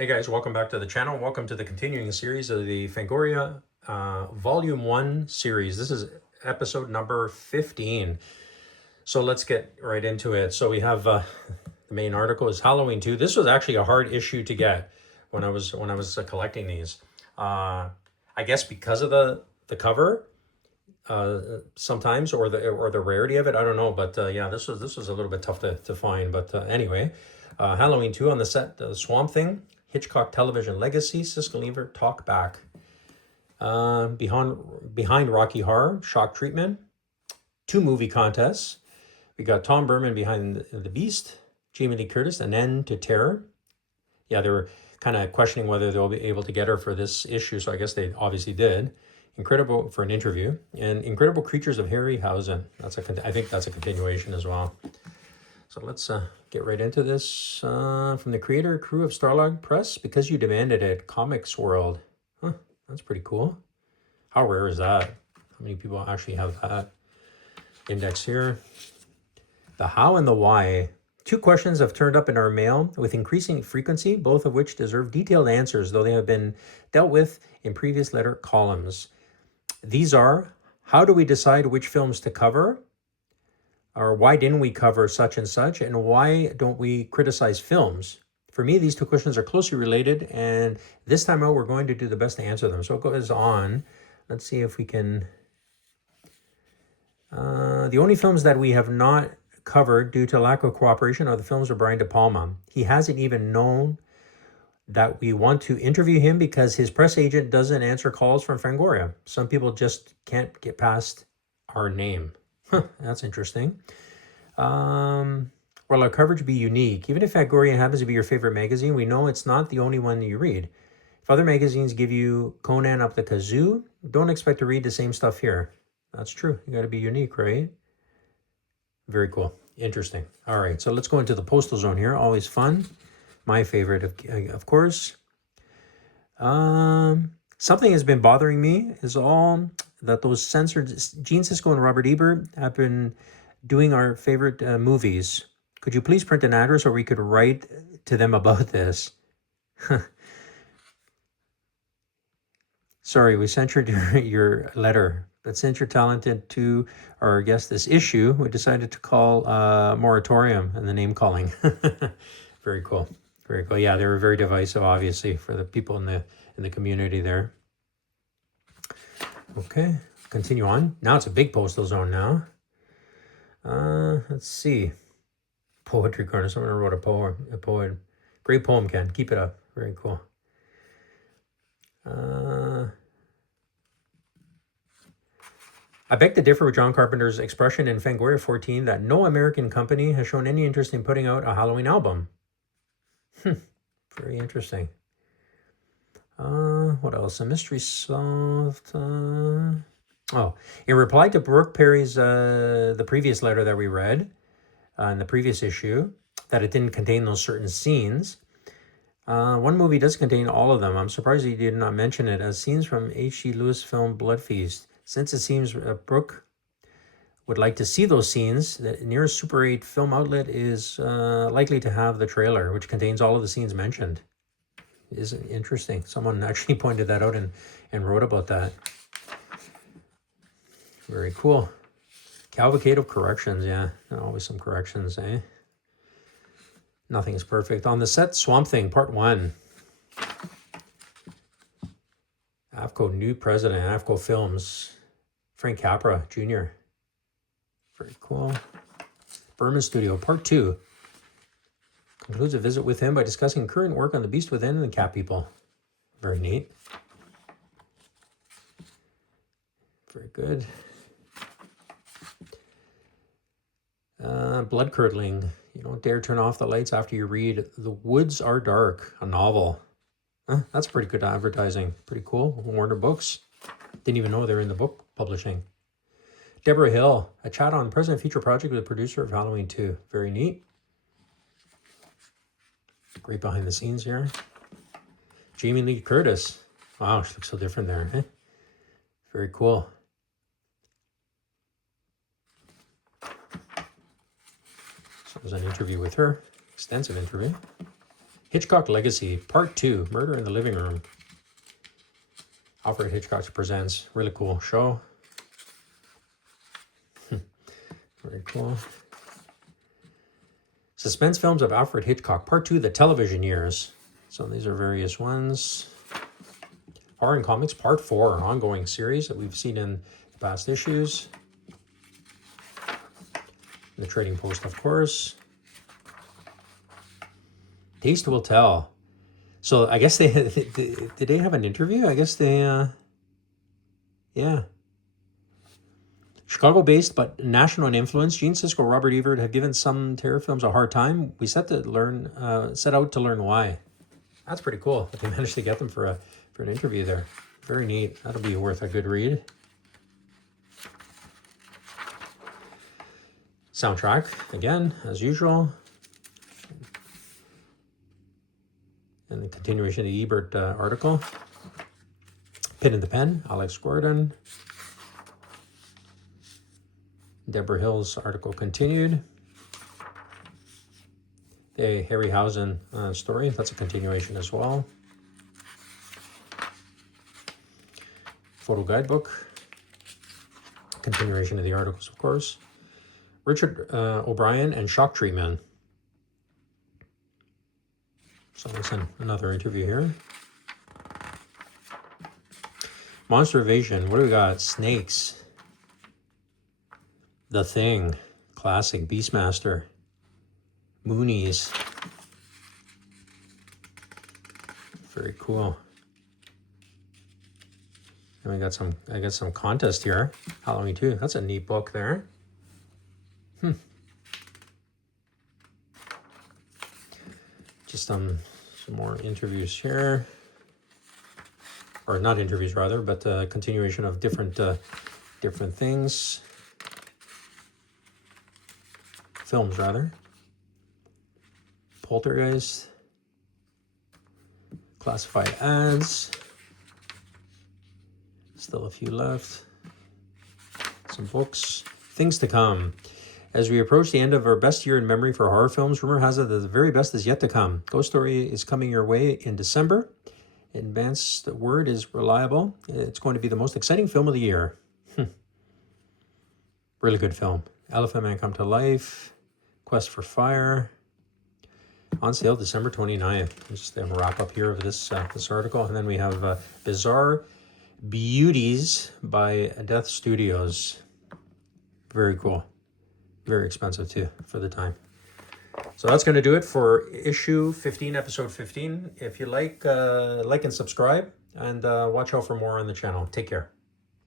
Hey guys, welcome back to the channel. Welcome to the continuing series of the Fangoria Volume 1 series. This is episode number 15. So let's get right into it. So we have the main article is Halloween 2. This was actually a hard issue to get when I was collecting these. I guess because of the cover, sometimes, or the rarity of it. I don't know, but yeah, this was a little bit tough to find. But anyway, Halloween 2 on the set, the Swamp Thing, Hitchcock Television Legacy, Siskel and Ebert Talk Back. Behind Rocky Horror, Shock Treatment, 2 movie contests. We got Tom Berman Behind the Beast, Jamie Lee Curtis, An End to Terror. Yeah, they were kind of questioning whether they'll be able to get her for this issue, so I guess they obviously did. Incredible for an interview, and Incredible Creatures of Harryhausen. I think that's a continuation as well. So let's get right into this. From the creator crew of Starlog Press, Because You Demanded It, Comics World. Huh, that's pretty cool. How rare is that? How many people actually have that index here? The how and the why. 2 questions have turned up in our mail with increasing frequency, both of which deserve detailed answers, though they have been dealt with in previous letter columns. These are, how do we decide which films to cover? Or why didn't we cover such and such? And why don't we criticize films? For me, these 2 questions are closely related, and this time out, we're going to do the best to answer them. So it goes on. Let's see if we can... the only films that we have not covered due to lack of cooperation are the films of Brian De Palma. He hasn't even known that we want to interview him because his press agent doesn't answer calls from Fangoria. Some people just can't get past our name. That's interesting. Will our coverage be unique? Even if Fangoria happens to be your favorite magazine, we know it's not the only one you read. If other magazines give you Conan up the kazoo, don't expect to read the same stuff here. That's true. You got to be unique, right? Very cool. Interesting. All right, so let's go into the postal zone here. Always fun. My favorite, of course. Something has been bothering me is all that those censored Gene Siskel and Robert Ebert have been doing our favorite movies. Could you please print an address or we could write to them about this? Sorry, we censored your letter, but since you're talented to our guest this issue, we decided to call moratorium and the name calling. Very cool. Very cool. Yeah, they were very divisive, obviously, for the people in the community there. Okay, continue on. Now it's a big postal zone now. Let's see. Poetry corner. Someone wrote a poem. Great poem, Ken. Keep it up. Very cool. I beg to differ with John Carpenter's expression in Fangoria 14 that no American company has shown any interest in putting out a Halloween album. Very interesting. What else? A mystery solved. In reply to Brooke Perry's the previous letter that we read in the previous issue, that it didn't contain those certain scenes. One movie does contain all of them. I'm surprised he did not mention it as scenes from H.G. Lewis film Blood Feast. Since it seems Brooke would like to see those scenes, the nearest Super 8 film outlet is likely to have the trailer, which contains all of the scenes mentioned. Isn't interesting? Someone actually pointed that out and wrote about that. Very cool. Cavalcade of corrections, yeah. Always some corrections, eh? Nothing is perfect. On the set, Swamp Thing, Part 1. AFCO new president, AFCO Films. Frank Capra, Jr. Very cool. Berman Studio, Part 2. Concludes a visit with him by discussing current work on The Beast Within and the Cat People. Very neat. Very good. Blood curdling. You don't dare turn off the lights after you read The Woods Are Dark, a novel. That's pretty good advertising. Pretty cool. Warner Books. Didn't even know they were in the book publishing. Deborah Hill, a chat on present future project with the producer of Halloween 2. Very neat. Great behind the scenes here. Jamie Lee Curtis. Wow, she looks so different there. Eh? Very cool. So there's an interview with her. Extensive interview. Hitchcock Legacy, Part 2, Murder in the Living Room. Alfred Hitchcock presents. Really cool show. Very cool. Suspense films of Alfred Hitchcock, Part 2, The Television Years. So these are various ones. Horror and Comics, Part 4, an ongoing series that we've seen in the past issues. The Trading Post, of course. Taste Will Tell. So I guess they did they have an interview? I guess they, yeah. Chicago-based but national in influence, Gene Siskel, Robert Ebert have given some terror films a hard time. We set out to learn why. That's pretty cool that they managed to get them for an interview there. Very neat. That'll be worth a good read. Soundtrack, again, as usual. And the continuation of the Ebert article. Pin in the Pen, Alex Gordon. Deborah Hill's article continued. The Harryhausen story, that's a continuation as well. Photo guidebook. Continuation of the articles, of course. Richard O'Brien and Shock Treatment. So let's send another interview here. Monster Invasion. What do we got? Snakes. The Thing. Classic. Beastmaster. Moonies. Very cool. And we got I got some contest here. Halloween 2. That's a neat book there. Just some more interviews here. Or not interviews rather, but continuation of different things. Films rather. Poltergeist. Classified ads. Still a few left. Some books. Things to come. As we approach the end of our best year in memory for horror films, rumor has it that the very best is yet to come. Ghost Story is coming your way in December. In advance, the word is reliable. It's going to be the most exciting film of the year. Really good film. Elephant Man Come to Life. Quest for Fire. On sale December 29th. Just a wrap up here of this article. And then we have Bizarre Beauties by Death Studios. Very cool. Very expensive too for the time. So that's going to do it for issue 15, episode 15. If you like and subscribe, and watch out for more on the channel. Take care.